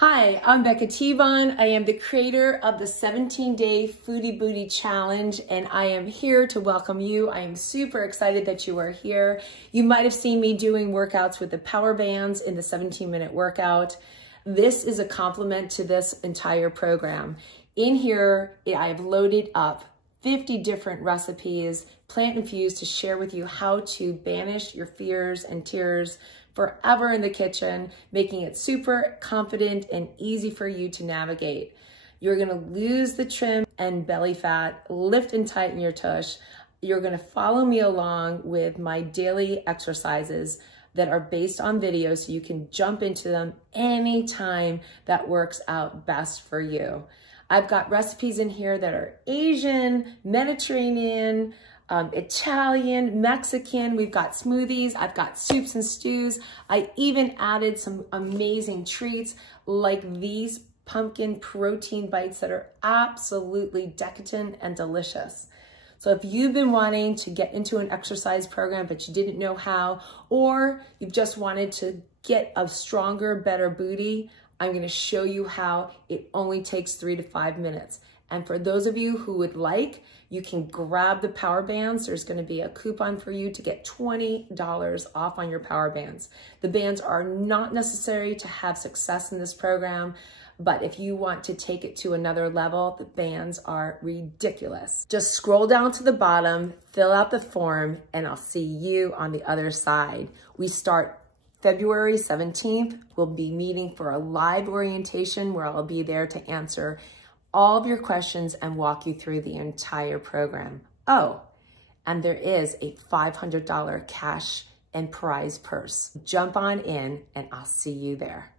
Hi, I'm Becca Tebon. I am the creator of the 17-day Foodie Bootie Challenge, and I am here to welcome you. I am super excited that you are here. You might have seen me doing workouts with the power bands in the 17-minute workout. This is a complement to this entire program. In here, I have loaded up 50 different recipes, plant infused, to share with you how to banish your fears and tears forever in the kitchen, making it super confident and easy for you to navigate. You're gonna lose the trim and belly fat, lift and tighten your tush. You're gonna follow me along with my daily exercises that are based on video, so you can jump into them anytime that works out best for you. I've got recipes in here that are Asian, Mediterranean, Italian, Mexican. We've got smoothies. I've got soups and stews. I even added some amazing treats like these pumpkin protein bites that are absolutely decadent and delicious. So if you've been wanting to get into an exercise program but you didn't know how, or you've just wanted to get a stronger, better booty, I'm going to show you how. It only takes 3 to 5 minutes. And for those of you who would like, you can grab the power bands. There's going to be a coupon for you to get $20 off on your power bands. The bands are not necessary to have success in this program, but if you want to take it to another level, the bands are ridiculous. Just scroll down to the bottom, fill out the form, and I'll see you on the other side. We start February 17th. We'll be meeting for a live orientation where I'll be there to answer all of your questions and walk you through the entire program. Oh, and there is a $500 cash and prize purse. Jump on in and I'll see you there.